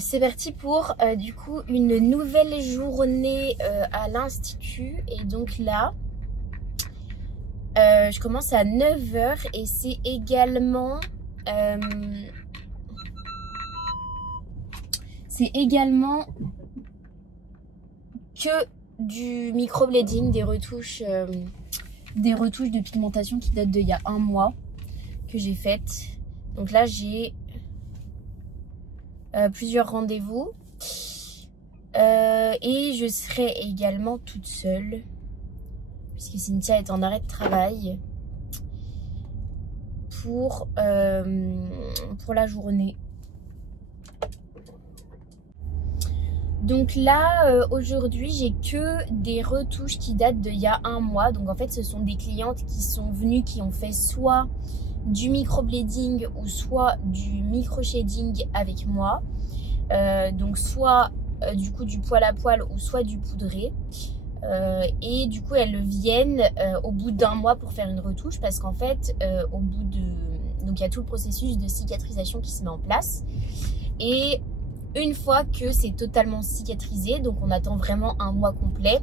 C'est parti pour du coup une nouvelle journée à l'institut. Et donc là, je commence à 9 h et c'est également que du microblading, des retouches de pigmentation qui datent d'il y a un mois que j'ai faites. Donc là j'ai plusieurs rendez-vous et je serai également toute seule puisque Cynthia est en arrêt de travail pour la journée. Donc là aujourd'hui j'ai que des retouches qui datent d'il y a un mois. Donc en fait ce sont des clientes qui sont venues, qui ont fait soit du microblading ou soit du micro shading avec moi, donc soit du coup du poil à poil ou soit du poudré, et du coup elles viennent au bout d'un mois pour faire une retouche parce qu'en fait au bout de, donc il y a tout le processus de cicatrisation qui se met en place et une fois que c'est totalement cicatrisé, donc on attend vraiment un mois complet,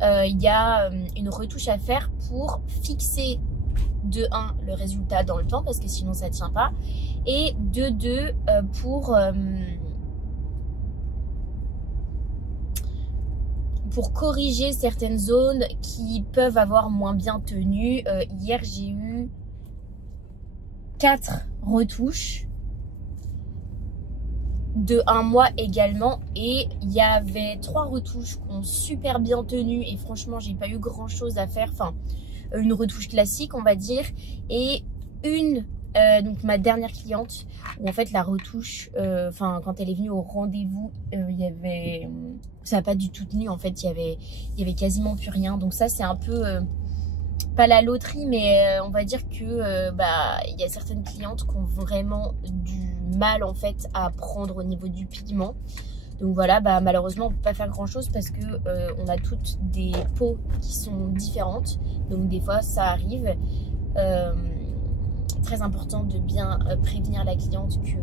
il y a une retouche à faire pour fixer de 1 le résultat dans le temps parce que sinon ça tient pas, et de 2 pour corriger certaines zones qui peuvent avoir moins bien tenu. Hier j'ai eu 4 retouches de 1 mois également, et il y avait 3 retouches qui ont super bien tenu et franchement j'ai pas eu grand chose à faire, enfin une retouche classique on va dire, et une donc ma dernière cliente où en fait la retouche enfin quand elle est venue au rendez-vous il y avait, ça n'a pas du tout tenu en fait, il y avait quasiment plus rien. Donc ça c'est un peu pas la loterie, mais on va dire que bah il y a certaines clientes qui ont vraiment du mal en fait à prendre au niveau du pigment. Donc voilà, bah malheureusement on peut pas faire grand chose parce que on a toutes des peaux qui sont différentes, donc des fois ça arrive. Très important de bien prévenir la cliente que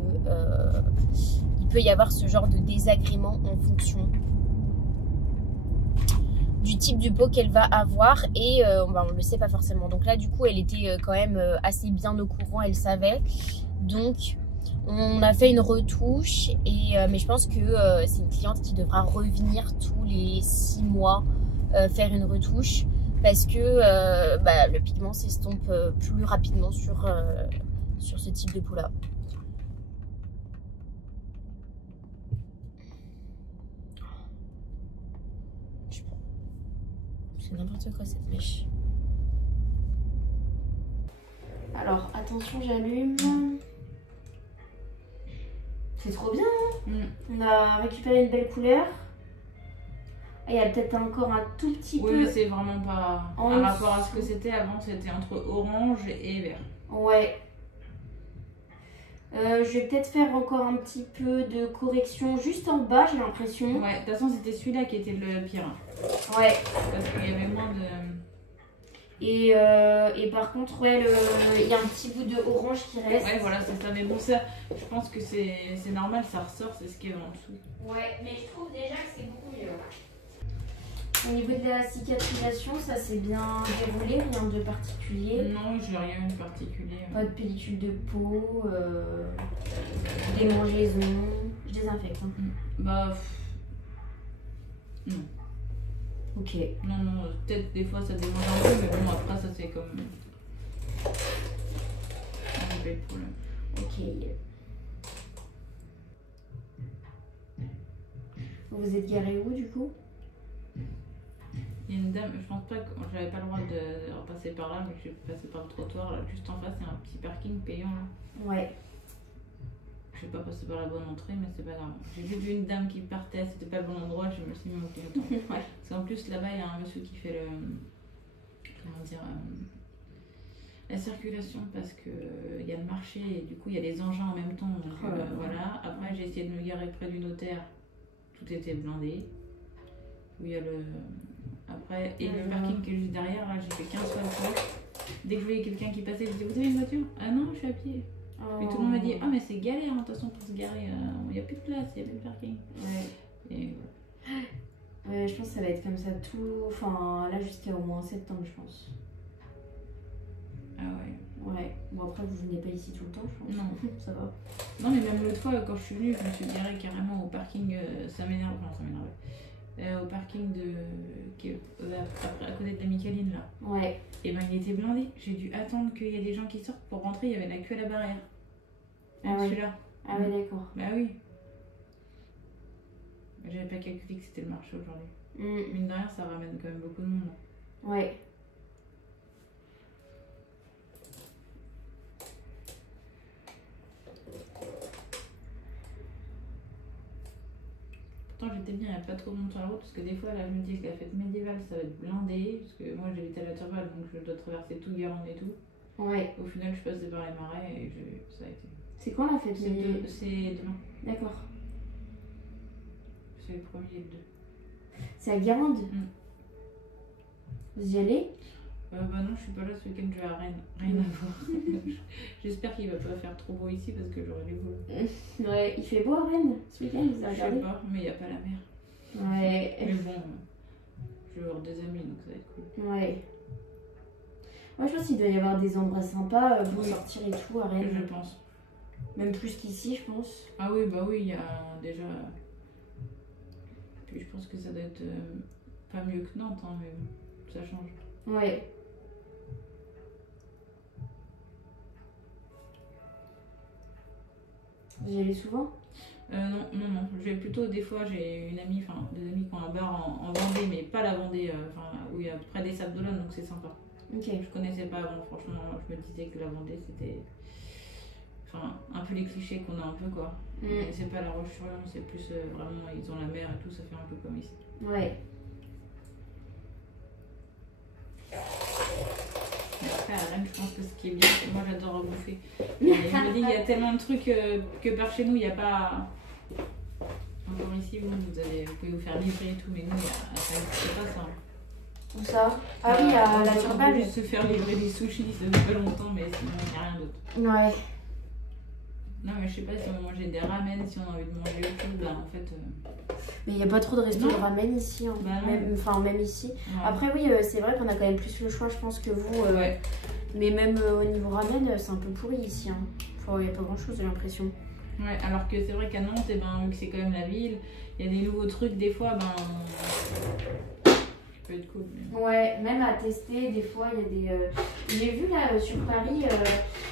il peut y avoir ce genre de désagrément en fonction du type de peau qu'elle va avoir, et bah, on le sait pas forcément. Donc là du coup elle était quand même assez bien au courant, elle savait, donc on a fait une retouche, et mais je pense que c'est une cliente qui devra revenir tous les 6 mois faire une retouche parce que bah, le pigment s'estompe plus rapidement sur ce type de peau là. C'est n'importe quoi cette mèche. Alors attention, j'allume. C'est trop bien, hein. On a récupéré une belle couleur. Il y a peut-être encore un tout petit peu. Oui, c'est vraiment pas par rapport à ce que c'était avant, c'était entre orange et vert. Ouais. Je vais peut-être faire encore un petit peu de correction juste en bas, j'ai l'impression. Ouais, de toute façon c'était celui-là qui était le pire. Ouais. Parce qu'il y avait moins de... Et par contre, ouais, il y a un petit bout de orange qui reste. Ouais, voilà, c'est ça. Mais bon, ça, je pense que c'est normal, ça ressort, c'est ce qu'il y a en dessous. Ouais, mais je trouve déjà que c'est beaucoup mieux. Au niveau de la cicatrisation, ça s'est bien déroulé, rien de particulier. Non, j'ai rien de particulier. Pas de pellicule de peau, démangeaisons. Je désinfecte. Hein. Bah, non. Ok. Non, peut-être des fois ça démange un peu, mais bon, après ça c'est comme... Pas de problème. Ok. Vous vous êtes garé où du coup? Il y a une dame, je pense pas que j'avais pas le droit de repasser par là, mais je suis passée par le trottoir, là, juste en face, il y a un petit parking payant là. Ouais. Je vais pas passer par la bonne entrée, mais c'est pas grave. J'ai juste vu une dame qui partait, c'était pas le bon endroit, je me suis mis au temps. Ouais. Parce qu'en plus là-bas, il y a un monsieur qui fait le... Comment dire la circulation, parce que il y a le marché et du coup il y a les engins en même temps. Donc voilà. Après j'ai essayé de me garer près du notaire, tout était blindé. Où il y a le... Après, et le parking qui est juste derrière, là j'ai fait 15 fois le tour. Dès que je voyais quelqu'un qui passait, je disais vous avez une voiture? Ah non, je suis à pied. Puis tout le monde m'a dit, ah mais c'est galère, de toute façon, pour se garer, il n'y a plus de place, il n'y a plus de parking. Ouais. Et Ouais, je pense que ça va être comme ça tout. Enfin, là, jusqu'à au moins septembre, je pense. ah ouais. Ouais. Bon, après, vous venez pas ici tout le temps, je pense. Non. Ça va. Non, mais même l'autre fois, quand je suis venue, je me suis garée carrément au parking, ça m'énerve, enfin, ça m'énerve. Au parking qui est à côté de la Micaline, là. Ouais. Et ben, il était blindé. J'ai dû attendre qu'il y ait des gens qui sortent pour rentrer, il y avait la queue à la barrière. Ah ouais. Celui-là. Ah ouais, d'accord. Bah oui. J'avais pas calculé que c'était le marché aujourd'hui. Mine de rien, ça ramène quand même beaucoup de monde. Ouais. Pourtant, j'étais bien, il n'y a pas trop de monde sur la route parce que des fois, là, je me dis que la fête médiévale, ça va être blindé. Parce que moi, j'habite à la Turballe, donc je dois traverser tout Guérande et tout. Ouais. Au final, je passais par les marais et ça a été. C'est quand la fête médiévale? C'est demain. D'accord. C'est le premier et le 2. C'est à Guérande? Vous y allez? Bah non, je suis pas là ce week-end, je vais à Rennes. Rien à voir. J'espère qu'il va pas faire trop beau ici parce que j'aurai du boulot. Ouais, il fait beau à Rennes ce week-end, vous avez Je sais regardé? pas, mais il n'y a pas la mer. Ouais. Mais bon, je vais avoir des amis donc ça va être cool. Ouais. Moi, je pense qu'il doit y avoir des endroits sympas pour Oui. sortir et tout à Rennes. Je pense. Même plus qu'ici, je pense. Ah oui, bah oui, il y a déjà. Puis je pense que ça doit être pas mieux que Nantes, hein, mais bon, ça change. Ouais. Vous y allez souvent? Non. Je vais plutôt, des fois, j'ai une amie, enfin des amis qui ont un bar en Vendée, mais pas la Vendée, où il y a près des Sables d'Olonne, donc c'est sympa. Ok. Je connaissais pas avant, franchement, je me disais que la Vendée c'était. Enfin, un peu les clichés qu'on a un peu quoi. Mais c'est pas la Roche-sur-Yon, c'est plus vraiment, ils ont la mer et tout, ça fait un peu comme ici. Ouais. Mais après, à Rennes, je pense que ce qui est bien, c'est que moi j'adore bouffer. Et je me dis, il y a tellement de trucs que par chez nous, il n'y a pas. Encore ici, vous pouvez vous faire livrer et tout, mais nous, c'est pas ça. Où ça? Ah oui, à la On Turballe. peut juste se faire livrer des sushis, ça fait pas longtemps, mais sinon, il n'y a rien d'autre. Ouais. Non, mais je sais pas si on veut manger des ramen, si on a envie de manger autre chose, là en fait. Mais il n'y a pas trop de restos Non. de ramen ici. Hein. Bah non. Même ici. Ouais. Après, oui, c'est vrai qu'on a quand même plus le choix, je pense, que vous. Ouais. Mais même au niveau ramen, c'est un peu pourri ici. Hein. Enfin, il n'y a pas grand chose, j'ai l'impression. Ouais, alors que c'est vrai qu'à Nantes, eh ben, vu que c'est quand même la ville, il y a des nouveaux trucs, des fois, ça peut être cool. Mais... Ouais, même à tester, des fois, il y a des. J'ai vu là sur Paris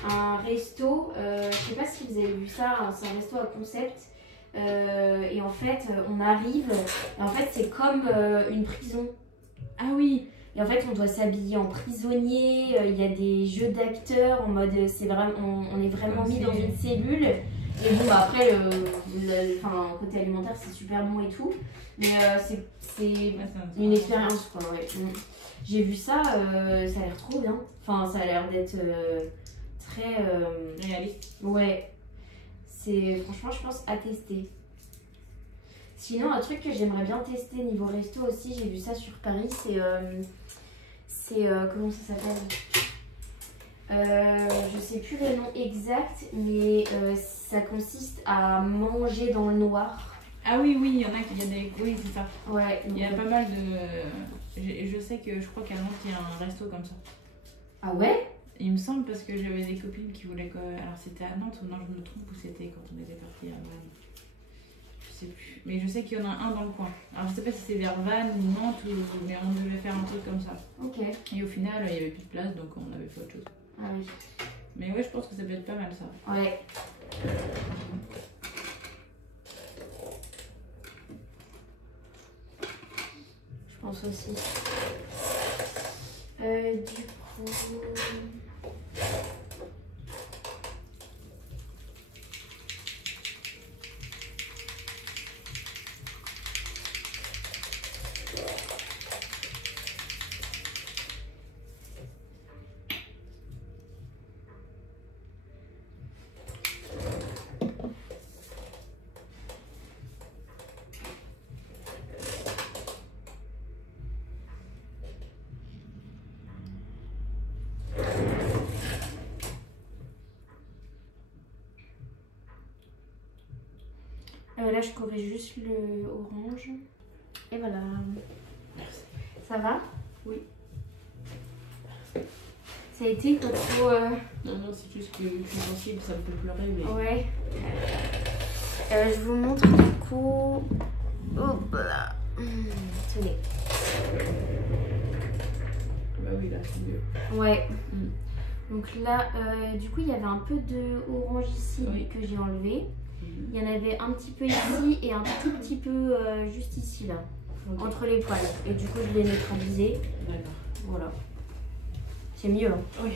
un resto, je sais pas si vous avez vu ça, hein, c'est un resto à concept. Et en fait, on arrive, et en fait, c'est comme une prison. Ah oui! Et en fait, on doit s'habiller en prisonnier, il y a des jeux d'acteurs en mode, c'est vraiment, on est vraiment mis dans une cellule. Et bon, bah, après, côté alimentaire, c'est super bon et tout. Mais c'est une expérience, quoi. Ouais. J'ai vu ça, ça a l'air trop bien. Enfin, ça a l'air d'être très... réaliste. Ouais. C'est franchement, je pense, à tester. Sinon, un truc que j'aimerais bien tester niveau resto aussi, j'ai vu ça sur Paris, c'est comment ça s'appelle? Je sais plus le nom exact, mais ça consiste à manger dans le noir. Ah oui, il y en a qui, oui, c'est ça. Ouais. Il y a pas mal de. Je sais que je crois qu'à Nantes, il y a un resto comme ça. Ah ouais? Il me semble parce que j'avais des copines qui voulaient. Alors c'était à Nantes ou non, je me trompe, ou c'était quand on était partis à Vannes. Je sais plus. Mais je sais qu'il y en a un dans le coin. Alors je sais pas si c'est vers Vannes ou Nantes, mais on devait faire un truc comme ça. Ok. Et au final, il y avait plus de place, donc on avait fait autre chose. Ah oui. Mais ouais, je pense que ça peut être pas mal ça. Ouais. Je pense aussi. Du coup... Là, je corrige juste le orange. Et voilà. Merci. Ça va? Oui. Ça a été quand faut... Non, non, c'est juste que je suis sensible, ça me fait pleurer. Mais... Ouais. Je vous montre du coup... Hop là. Tenez. Bah oui, là, c'est mieux. Ouais. Donc là, du coup, il y avait un peu de orange ici que j'ai enlevé. Il y en avait un petit peu ici et un tout petit peu juste ici, là. Entre les poils. Et du coup, je l'ai neutralisé. D'accord. Voilà. C'est mieux, hein? Oui.